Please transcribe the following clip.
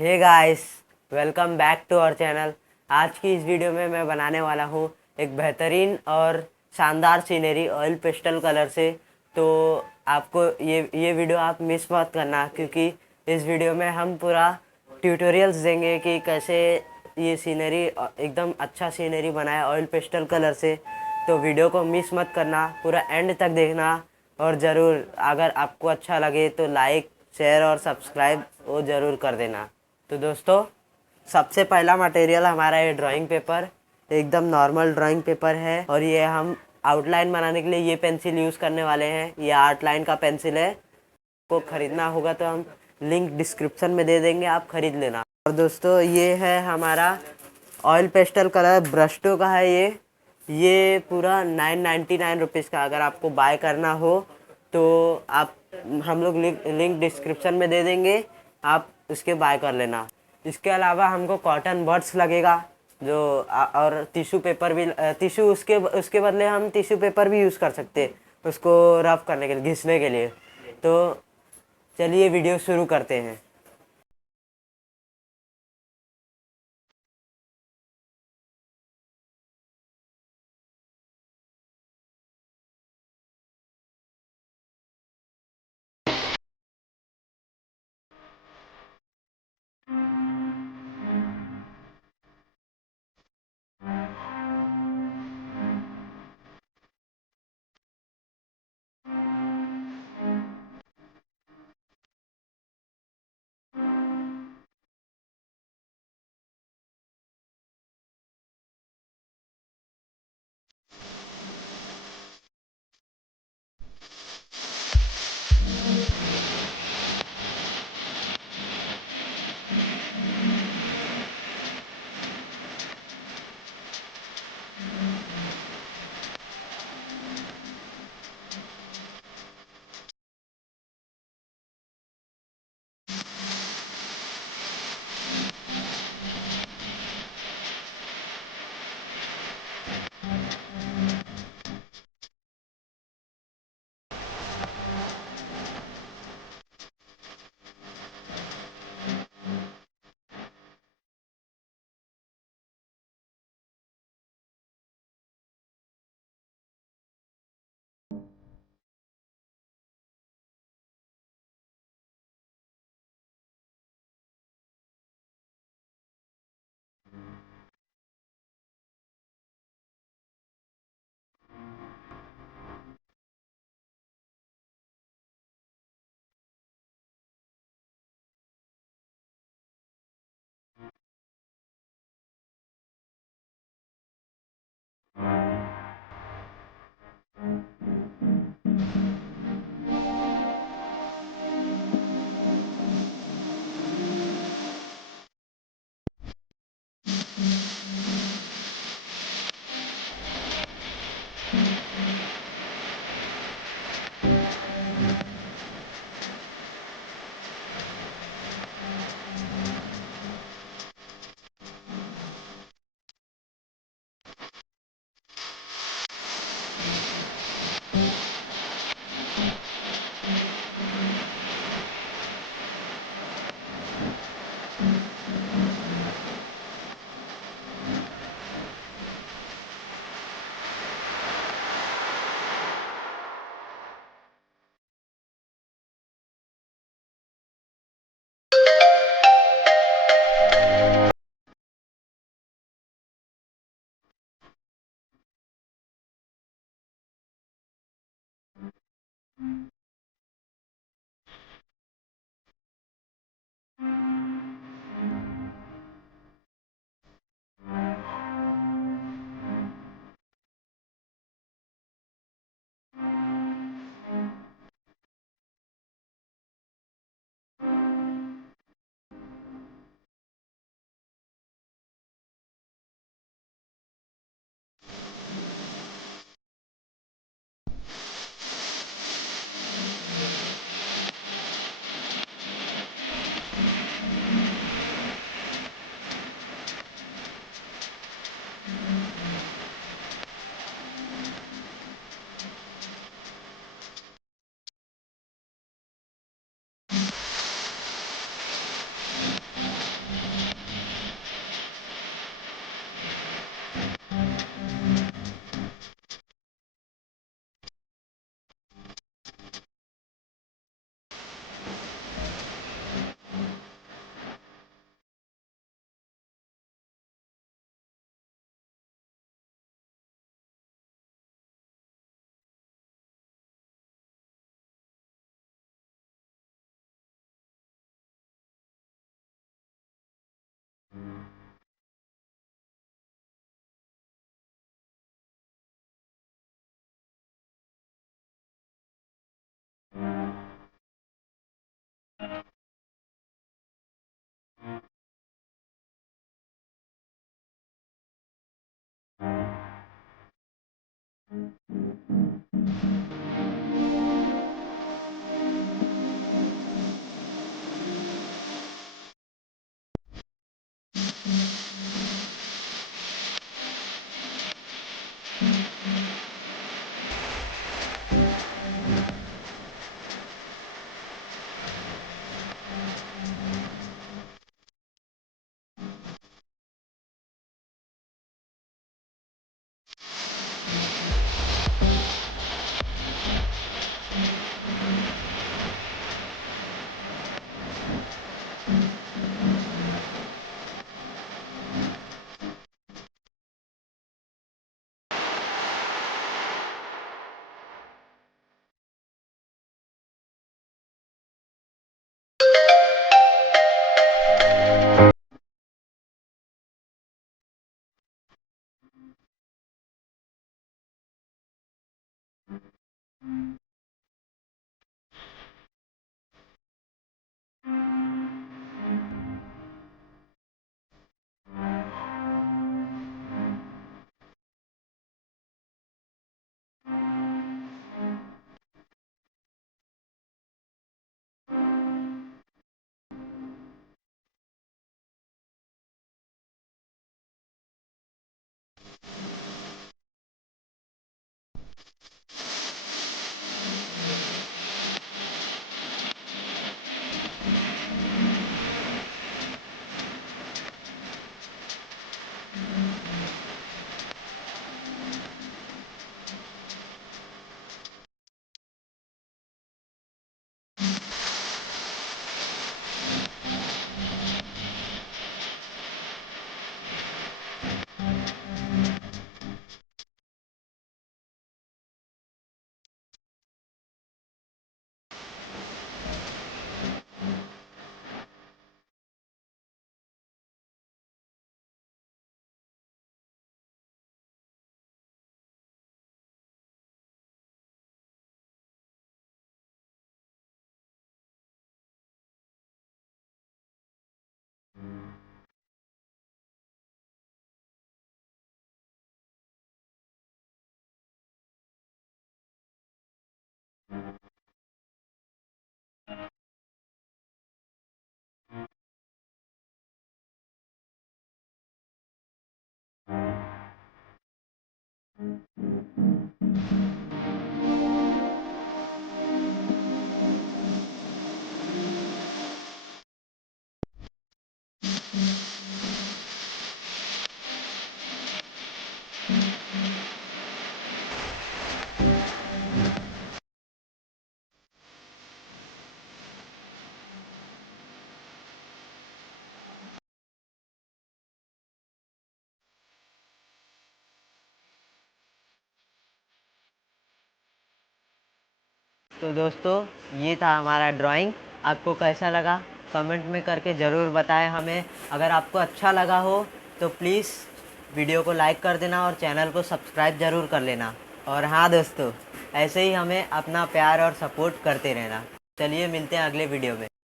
Hey guys, welcome back to our channel. आज की इस वीडियो में मैं बनाने वाला हूँ एक बेहतरीन और शानदार सीनरी ऑयल पेस्टल कलर से। तो आपको ये वीडियो आप मिस मत करना, क्योंकि इस वीडियो में हम पूरा ट्यूटोरियल्स देंगे कि कैसे ये सीनरी एकदम अच्छा सीनरी बनाए ऑयल पेस्टल कलर से। तो वीडियो को मिस मत करना, पूरा एंड तक देखना। और ज़रूर अगर आपको अच्छा लगे तो लाइक, शेयर और सब्सक्राइब वो ज़रूर कर देना। तो दोस्तों, सबसे पहला मटेरियल हमारा ये ड्राइंग पेपर, एकदम नॉर्मल ड्राइंग पेपर है। और ये हम आउटलाइन बनाने के लिए ये पेंसिल यूज़ करने वाले हैं। ये आर्ट लाइन का पेंसिल है। को ख़रीदना होगा तो हम लिंक डिस्क्रिप्शन में दे देंगे, आप ख़रीद लेना। और दोस्तों, ये है हमारा ऑयल पेस्टल कलर, ब्रशटो का है ये पूरा 999 रुपीज़ का। अगर आपको बाय करना हो तो आप हम लोग लिंक डिस्क्रिप्शन में दे देंगे, आप उसके बाय कर लेना। इसके अलावा हमको कॉटन बड्स लगेगा, जो और टिश्यू पेपर भी, टिश्यू उसके उसके बदले हम टिश्यू पेपर भी यूज़ कर सकते हैं उसको रफ करने के लिए, घिसने के लिए। तो चलिए वीडियो शुरू करते हैं। तो दोस्तों, ये था हमारा ड्राइंग। आपको कैसा लगा कमेंट में करके ज़रूर बताएं हमें। अगर आपको अच्छा लगा हो तो प्लीज़ वीडियो को लाइक कर देना और चैनल को सब्सक्राइब ज़रूर कर लेना। और हाँ दोस्तों, ऐसे ही हमें अपना प्यार और सपोर्ट करते रहना। चलिए मिलते हैं अगले वीडियो में।